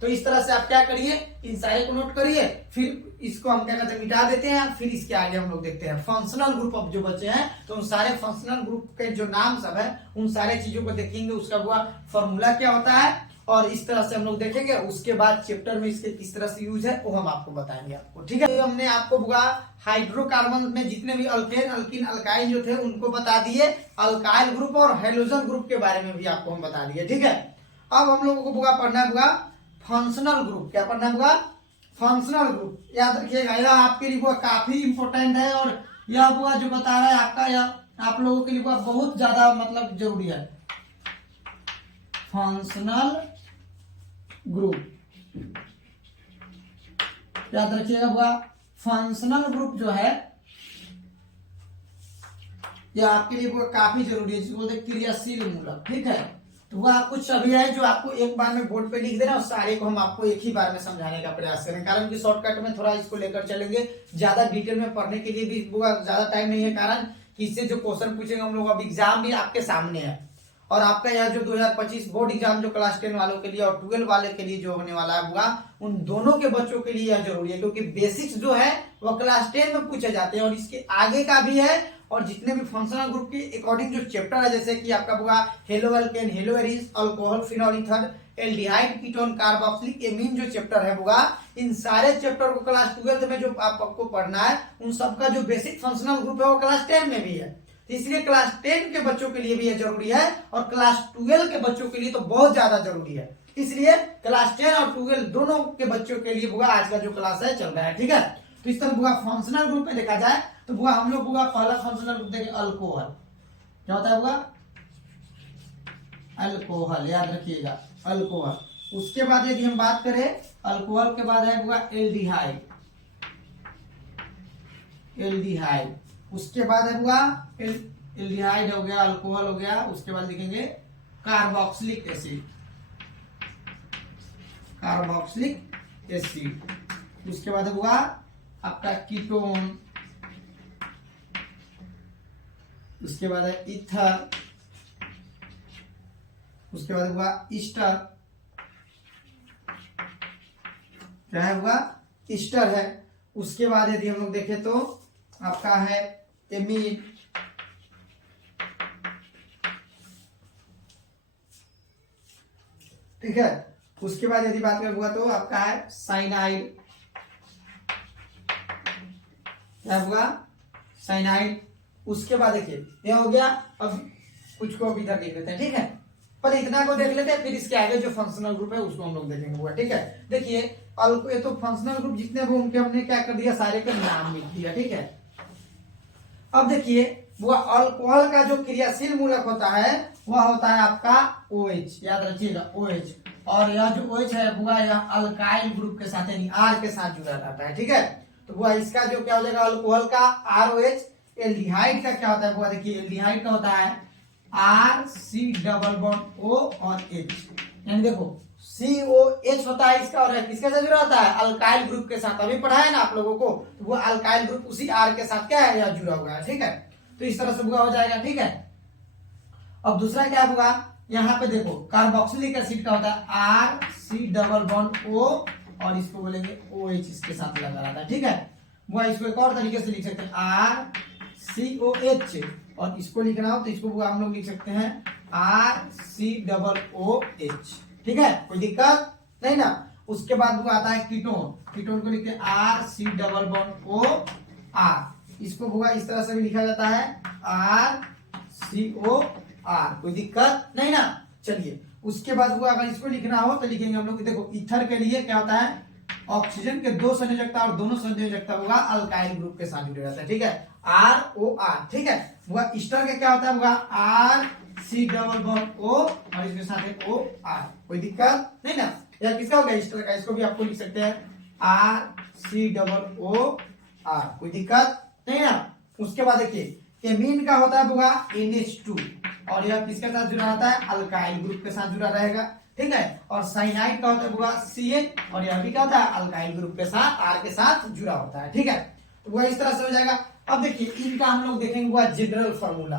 तो इस तरह से आप क्या करिए, इन सारे को नोट करिए, फिर इसको हम क्या करते हैं, मिटा देते हैं। फिर इसके आगे हम लोग देखते हैं फंक्शनल ग्रुप ऑफ जो बचे हैं, तो उन सारे फंक्शनल ग्रुप के जो नाम सब है उन सारे चीजों को देखेंगे, उसका हुआ फॉर्मूला क्या होता है, और इस तरह से हम लोग देखेंगे। उसके बाद चैप्टर में इसके किस तरह से यूज है वो हम आपको बताएंगे आपको, ठीक है। तो हमने आपको बुआ हाइड्रोकार्बन में जितने भी अल्केन, अल्किन, अल्काइल जो थे उनको बता दिए। अल्काइल ग्रुप और हाइड्रोजन ग्रुप के बारे में भी आपको हम बता दिए, ठीक है। अब हम लोगों को बुआ पढ़ना है बुआ फंक्शनल ग्रुप। क्या पढ़ना है बुआ, फंक्शनल ग्रुप। याद रखिएगा, यह आपके लिए बुआ काफी इंपॉर्टेंट है, और यह बुआ जो बता रहा है आपका, यह आप लोगों के लिए बुआ बहुत ज्यादा मतलब जरूरी है। फंक्शनल ग्रुप याद रखिएगा बुआ, फंक्शनल ग्रुप जो है यह आपके लिए बुआ काफी जरूरी है, जिसको बोलते हैं क्रियाशील मूलक, ठीक है। तो वह कुछ सभी है जो आपको एक बार में बोर्ड पे लिख देना, और सारे को हम आपको एक ही बार में समझाने का प्रयास करेंगे, कारण कि शॉर्टकट में थोड़ा इसको लेकर चलेंगे। ज्यादा डिटेल में पढ़ने के लिए भी बुआ ज्यादा टाइम नहीं है, कारण कि इससे जो क्वेश्चन पूछेंगे हम लोग, अब एग्जाम भी आपके सामने है, और आपका यह जो 2025 बोर्ड एग्जाम जो क्लास 10 वालों के लिए और 12 वाले के लिए जो होने वाला है बुआ, उन दोनों के बच्चों के लिए यह जरूरी है, क्योंकि बेसिक्स जो है वह क्लास 10 में पूछे जाते हैं, और इसके आगे का भी है। और जितने भी फंक्शनल ग्रुप के अकॉर्डिंग जो चैप्टर है, जैसे कि आपका बुआ haloalkane, haloarenes, alcohol, phenol ether, aldehyde, ketone, carboxylic amine जो चैप्टर है बुआ, इन सारे चैप्टर को क्लास 12 में जो आपको पढ़ना है, उन सबका जो बेसिक फंक्शनल ग्रुप है वो क्लास 10 में भी है। इसलिए क्लास 10 के बच्चों के लिए भी यह जरूरी है, और क्लास 12 के बच्चों के लिए तो बहुत ज्यादा जरूरी है। इसलिए क्लास 10 और 12 दोनों के बच्चों के लिए बुआ आज का जो क्लास है चल रहा है, ठीक है। तो इस तरह बुआ फंक्शनल ग्रुप में देखा जाए तो बुआ हम लोग बुआ पहला फंक्शनल ग्रुप देखेंगे अल्कोहल। क्या होता है बुआ, अल्कोहल, याद रखिएगा अल्कोहल। उसके बाद यदि हम बात करें, अल्कोहल के बाद है बुआ एल्डिहाइड, एल्डिहाइड। उसके बाद है बुआ एल्डिहाइड हो गया, अल्कोहल हो गया। उसके बाद लिखेंगे कार्बोक्सिलिक एसिड, कार्बोक्सिलिक एसिड। उसके बाद है बुआ आपका कीटोन। उसके बाद है ईथर। उसके बाद हुआ ईस्टर। क्या है हुआ, ईस्टर है। उसके बाद यदि हम लोग देखें तो आपका है एमीन। ठीक है। उसके बाद यदि बात करें हुआ तो आपका है साइनाइड। क्या हुआ, साइनाइड। उसके बाद देखिए यह हो गया। अब कुछ को अब इधर देख लेते हैं, ठीक है। पर इतना को देख लेते हैं, फिर इसके आगे जो फंक्शनल ग्रुप है उसको हम लोग देखेंगे हुआ, ठीक है। देखिए ये तो फंक्शनल ग्रुप जितने भी उनके हमने क्या कर दिया, सारे का नाम लिख दिया, ठीक है। अब देखिए वो अल्कोहल का जो क्रियाशील मूलक होता है वह होता है आपका OH, याद रखिएगा OH। और यह जो OH है बुआ यह अल्काइल ग्रुप के साथ यानी R के साथ जुड़ा रहता है, ठीक है। तो बुआ इसका जो क्या हो जाएगा, अल्कोहल का ROH। एल्डिहाइड का क्या होता है बुआ, देखिए एल्डिहाइड का होता है RC⋯O और H। यानी देखो COH होता है इसका, और किसके साथ जुड़ा होता है, अल्काइल ग्रुप के साथ। अभी पढ़ा है ना आप लोगों को, तो वो अल्काइल ग्रुप उसी R के साथ क्या है, यह जुड़ा हुआ है, ठीक है। तो इस तरह से बुआ हो जाएगा, ठीक है। अब दूसरा क्या होगा, यहाँ पे देखो कार्बोक्सिलिक एसिड का होता है RC⋯O और इसको बोलेंगे OH, इसके साथ लगा रहता है, ठीक है। बुआ इसको एक और तरीके से लिख सकते हैं RCOH, और इसको लिखना हो तो इसको बुआ हम लोग लिख सकते हैं RC⋯OH, ठीक है। कोई दिक्कत नहीं ना। उसके बाद बुआ आता है कीटोन। कीटोन को लिखते हैं RC⋯OR। इसको बुआ इस तरह से भी लिखा जाता है RCOR। कोई दिक्कत नहीं ना। चलिए उसके बाद वो अगर इसको लिखना हो तो लिखेंगे हम लोग, देखो ईथर के लिए क्या होता है, ऑक्सीजन के दो संयोजकता और दोनों संयोजकता होगा अल्काइल ग्रुप के साथ जुड़े रहता है, ठीक है, ROR, ठीक है। हुआ ईस्टर के क्या होता है, होगा RC डबल O और इसके साथ है OR, कोई दिक्कत नहीं ना। या किसका होगा ईस्टर का, इसको भी आपको लिख सकते हैं RC डबल OR, कोई दिक्कत नहीं ना। उसके बाद देखिए एमीन का होता है होगा NH2 और यह किसके साथ जुड़ा रहता है, अल्काइल ग्रुप के साथ जुड़ा रहेगा, ठीक है। और साइनाइड का होता है होगा CN और यह भी क्या होता है, अल्काइल ग्रुप के साथ R के साथ जुड़ा होता है, ठीक है। तो वह इस तरह से हो जाएगा। अब देखिए इनका हम लोग देखेंगे हुआ जनरल फॉर्मूला,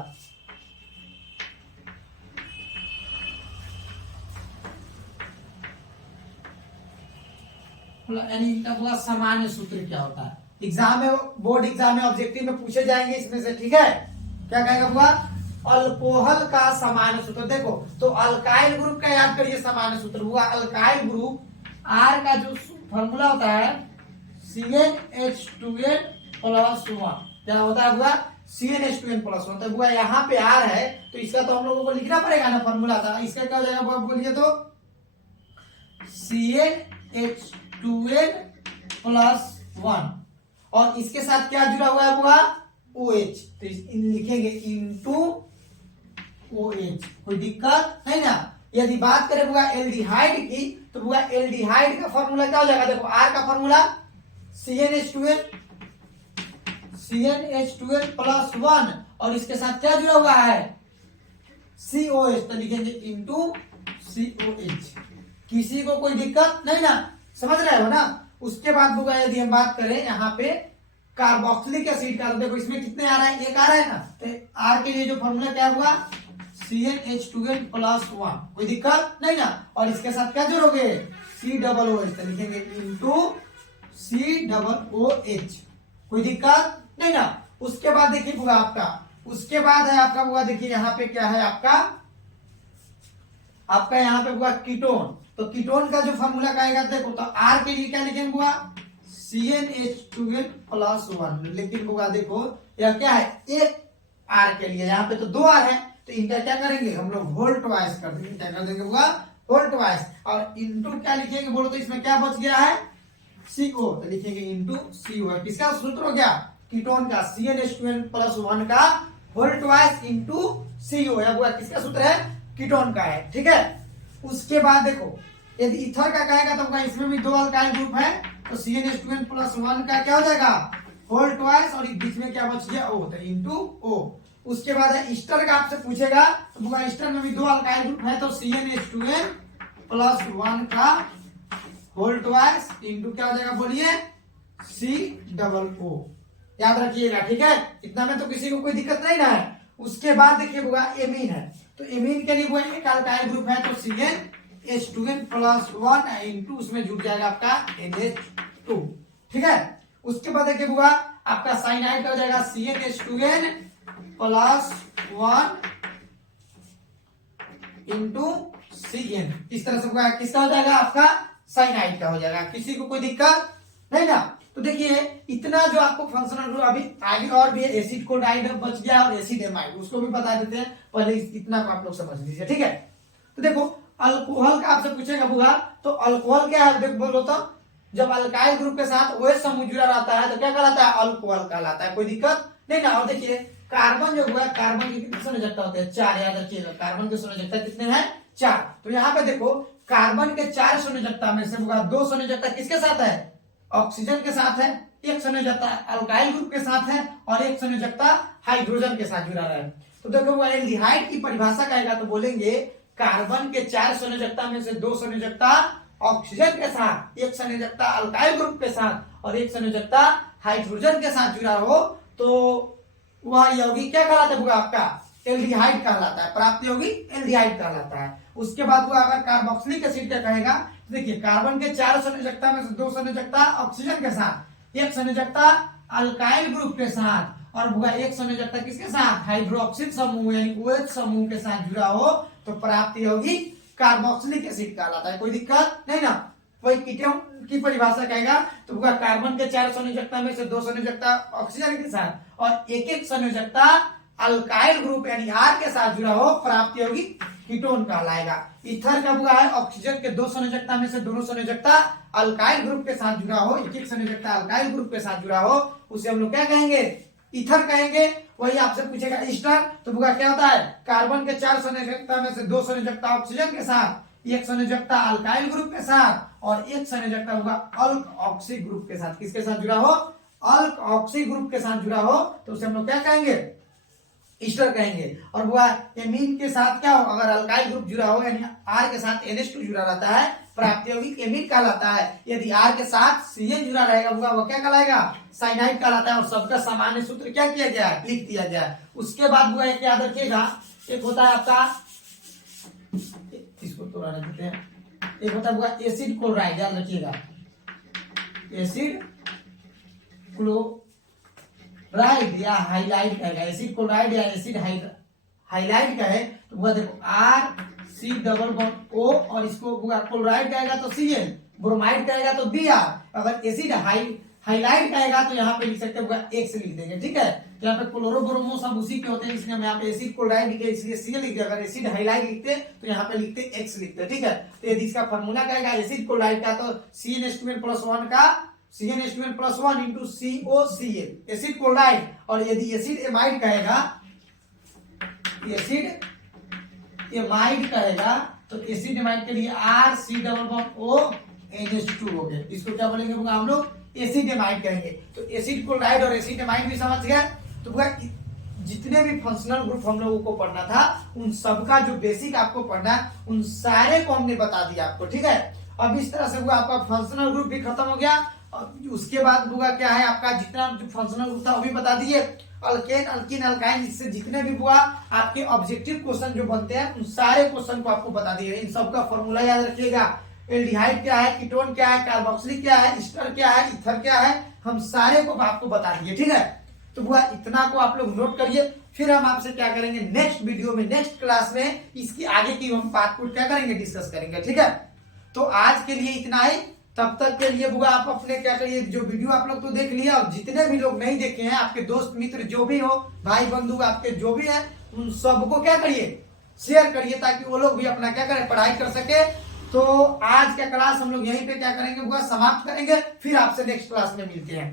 यानी इनका पूरा सामान्य सूत्र क्या होता है, एग्जाम में, बोर्ड एग्जाम में, ऑब्जेक्टिव में पूछे जाएंगे इसमें से, ठीक है। क्या कहेगा बुआ, अल्कोहल का सामान्य सूत्र, देखो तो अल्काइल ग्रुप का याद करिए सामान्य सूत्र हुआ, अल्काइल ग्रुप R का जो फॉर्मूला होता है CnH2n + 1, क्या होता है बुआ, CnH2n + 1। तो बुआ यहाँ पे R है तो इसका तो हम लोगों को लिखना पड़ेगा ना फॉर्मूला था, इसका क्या हो जाएगा बुआ, बोलिए तो CnH2n + 1 और इसके साथ क्या जुड़ा हुआ है बुआ, OH, तो लिखेंगे इनटू OH, कोई दिक्कत नहीं ना। यदि बात करें बुआ एल्डिहाइड की तो बुआ एल्डिहाइड का फॉर्मूला क्या हो जाएगा, देखो R का फॉर्मूला CnH2n + 1 और इसके साथ क्या जुड़ा हुआ है, COH, तो लिखेंगे इनटू COH। किसी को कोई दिक्कत नहीं ना, समझ रहे हो ना। उसके बाद बुआ यदि हम बात करें यहाँ पे कार्बोक्सिलिक एसिड का, तो देखो इसमें कितने आ रहा है, एक आ रहा है ना, तो R के लिए जो फॉर्मूला क्या हुआ, CnH2n + 1, कोई दिक्कत नहीं ना। और इसके साथ क्या जोड़ोगे, COOH, तो लिखेंगे इनटू COOH, कोई दिक्कत नहीं ना। उसके बाद देखिए बुआ आपका, उसके बाद है आपका बुआ, देखिए यहाँ पे क्या है आपका यहाँ पे बुआ कीटोन, तो कीटोन का जो फॉर्मूला कहेगा देखो, तो R के लिए क्या लिखेंगे बुआ, CnH2n + 1, लेकिन बुआ देखो यह क्या है, एक R के लिए, यहाँ पे तो 2 R है, तो इनका क्या करेंगे हम लोग, होल ट्वाइस कर देंगे, क्या कर देंगे बुआ, होल ट्वाइस। और इनटू क्या लिखेंगे बोलो, तो इसमें क्या बच गया है, CO, तो लिखेंगे इनटू CO। किसका सूत्र हो गया, कीटोन का, CnH2n + 1 का होल ट्वाइस इनटू CO, या बुआ किसका सूत्र है, कीटोन का है, ठीक है। उसके बाद देखो यदि ईथर का कहेगा तो इसमें भी 2 अल्काइल ग्रुप है, तो CnH2n + 1 का क्या हो जाएगा, होल ट्वाइस और बीच में क्या बच गया, O, तो इनटू O। उसके बाद है ईस्टर का, आपसे पूछेगा तो बुआ ईस्टर में भी 2 अल्काइल ग्रुप है, तो CnH2n + 1 का होल ट्वाइस इनटू क्या हो जाएगा, बोलिए COO, याद रखिएगा, ठीक है। इतना में तो किसी को कोई दिक्कत नहीं ना है। उसके बाद देखिए बुआ एमीन है, तो एमीन के लिए बुआ एक अल्काइल ग्रुप है, तो CnH2n + 1 इनटू उसमें जुड़ जाएगा आपका NH2, ठीक है। उसके बाद देखिए बुआ आपका साइनाइड का हो जाएगा CnH2n + 1 इनटू CN, इस तरह से बुआ किसका हो जाएगा, आपका साइनाइड का हो जाएगा। किसी को कोई दिक्कत नहीं ना। तो देखिए इतना जो आपको फंक्शनल ग्रुप, अभी आगे और भी एसिड कोडाइड बच गया और एसिड एमाइड, उसको भी बता देते हैं, पहले इतना को आप लोग समझ लीजिए, ठीक है। तो देखो अल्कोहल का आपसे पूछेगा बुआ, तो अल्कोहल क्या है, देखो बोलो तो, जब अल्काइल ग्रुप के साथ OH समूह जुड़ा रहता है तो क्या कहलाता है, अल्कोहल कहलाता है, कोई दिक्कत नहीं ना। और देखिए कार्बन जो हुआ, कार्बन की कितनी संयोजकता होते हैं, 4, याद रखिएगा, कार्बन की संयोजकता कितने हैं, 4। तो यहाँ पे देखो कार्बन के 4 संयोजकता में से बुआ 2 संयोजकता किसके साथ है, ऑक्सीजन के साथ है, एक संयोजकता अल्काइल ग्रुप के साथ है और एक संयोजकता हाइड्रोजन के साथ जुड़ा है। तो देखो एल्डिहाइड की परिभाषा कहेगा तो बोलेंगे कार्बन के 4 संयोजकता में से 2 संयोजकता ऑक्सीजन के साथ, एक संयोजकता अल्काइल ग्रुप के साथ और एक संयोजकता हाइड्रोजन के साथ जुड़ा हो, तो वह यौगिक क्या कहलाता है आपका, एल्डिहाइड कहलाता है, प्राप्त यौगिक एल्डिहाइड कहलाता है। उसके बाद वो अगर कार्बोक्सिलिक एसिड क्या कहेगा, देखिए कार्बन के 4 संयोजकता में से 2 संयोजकता ऑक्सीजन के साथ, एक संयोजकता अल्काइल ग्रुप के साथ और बुआ एक संयोजकता किसके साथ, हाइड्रोक्सिल समूह यानी OH समूह के साथ जुड़ा हो, तो प्राप्त यौगिक कार्बोक्सिलिक एसिड कहलाता है, कोई दिक्कत नहीं ना। कोई कीटोन की परिभाषा कहेगा तो बुआ कार्बन के 4 संयोजकता में से 2 संयोजकता ऑक्सीजन के साथ और एक एक संयोजकता अल्काइल ग्रुप यानी R के साथ जुड़ा हो, प्राप्त यौगिक कीटोन कहलाएगा। ईथर का हुआ है ऑक्सीजन के दो संयोजकता में से दोनों संयोजकता अल्काइल ग्रुप के साथ जुड़ा हो, एक एक संयोजकता अल्काइल ग्रुप के साथ जुड़ा हो, उसे हम लोग क्या कहेंगे, ईथर कहेंगे। वही आपसे पूछेगा ईस्टर, तो बुआ क्या होता है, कार्बन के 4 संयोजकता में से 2 संयोजकता ऑक्सीजन के साथ, एक संयोजकता अल्काइल ग्रुप के साथ और एक संयोजकता होगा अल्क ऑक्सी ग्रुप के साथ। किसके साथ जुड़ा हो, अल्क ऑक्सी ग्रुप के साथ जुड़ा हो, तो उसे हम लोग क्या कहेंगे, ईस्टर कहेंगे। और वो एमीन के साथ क्या हो, अगर अल्काइल ग्रुप जुड़ा हो यानी आर के साथ NH2 जुड़ा रहता है, प्राप्त यौगिक एमीन कहलाता है। यदि आर के साथ CN जुड़ा रहेगा वो क्या कहलाएगा, साइनाइड कहलाता है। और सबका सामान्य सूत्र क्या किया गया है, लिख दिया गया है। उसके बाद वो एक याद रखिएगा, एक होता है आपका, इसको थोड़ा देते हैं, एक होता है एसिड क्लोराइड, याद रखिएगा, एसिड क्लोराइड या हाइलाइट कहेगा, एसिड क्लोराइड या एसिड हाइलाइट कहे तो वो देखो RC⸻O और इसको क्लोराइड कहेगा तो CN, ब्रोमाइड कहेगा तो Br, अगर एसिड हाइलाइट कहेगा तो यहाँ पे लिख सकते हैं X लिख देंगे, ठीक है। यहाँ पे क्लोरोब्रोमो सब उसी के होते हैं, इसलिए हम यहाँ पे एसिड क्लोराइड लिखे, इसलिए CN लिखते। अगर एसिड हाइलाइट लिखते तो यहाँ पे लिखते X लिखते, ठीक है। तो यदि इसका फॉर्मूला कहेगा एसिड क्लोराइड का तो CnH2n+1 का CnH2n+1 into COCl, acid chloride. और यदि एसिड एमाइड कहेगा, एसिड एमाइड कहेगा तो एसिड एमाइड के लिए RC⸻O NH2 हो गया। इसको क्या बोलेंगे हम लोग, एसिड एमाइड कहेंगे। तो एसिड क्लोराइड और एसिड एमाइड भी समझ गए। तो जितने भी फंक्शनल ग्रुप हम लोगों को पढ़ना था उन सबका जो बेसिक आपको पढ़ना है उन सारे को हमने बता दिया आपको, ठीक है। अब इस तरह से आपका फंक्शनल ग्रुप भी खत्म हो गया। उसके बाद क्या है, आपका जितना जो फंक्शनल ग्रुप था वो भी बता दिए, अल्केन अल्किन अल्काइन, इससे जितने भी आपके ऑब्जेक्टिव क्वेश्चन जो बनते हैं उन सारे क्वेश्चन को आपको बता दिए। इन सबका फॉर्मूला याद रखिएगा, एल्डिहाइड क्या है, कीटोन क्या है, कार्बोक्सिलिक क्या है, ईस्टर क्या है, ईथर क्या है, हम सारे को आपको बता दिए, ठीक है। तो इतना को आप लोग नोट करिए। फिर हम आपसे क्या करेंगे, नेक्स्ट वीडियो में, नेक्स्ट क्लास में इसकी आगे की हम पार्ट को क्या करेंगे, डिस्कस करेंगे, ठीक है। तो आज के लिए इतना ही, तब तक के लिए आप अपने क्या करिए, जो वीडियो आप लोग तो देख लिया और जितने भी लोग नहीं देखे हैं, आपके दोस्त मित्र जो भी हो, भाई बंधु आपके जो भी है, उन सबको क्या करिए, शेयर करिए, ताकि वो लोग भी अपना क्या करें, पढ़ाई कर सके। तो आज का क्लास हम लोग यहीं पे क्या करेंगे, समाप्त करेंगे। फिर आपसे नेक्स्ट क्लास में मिलते हैं।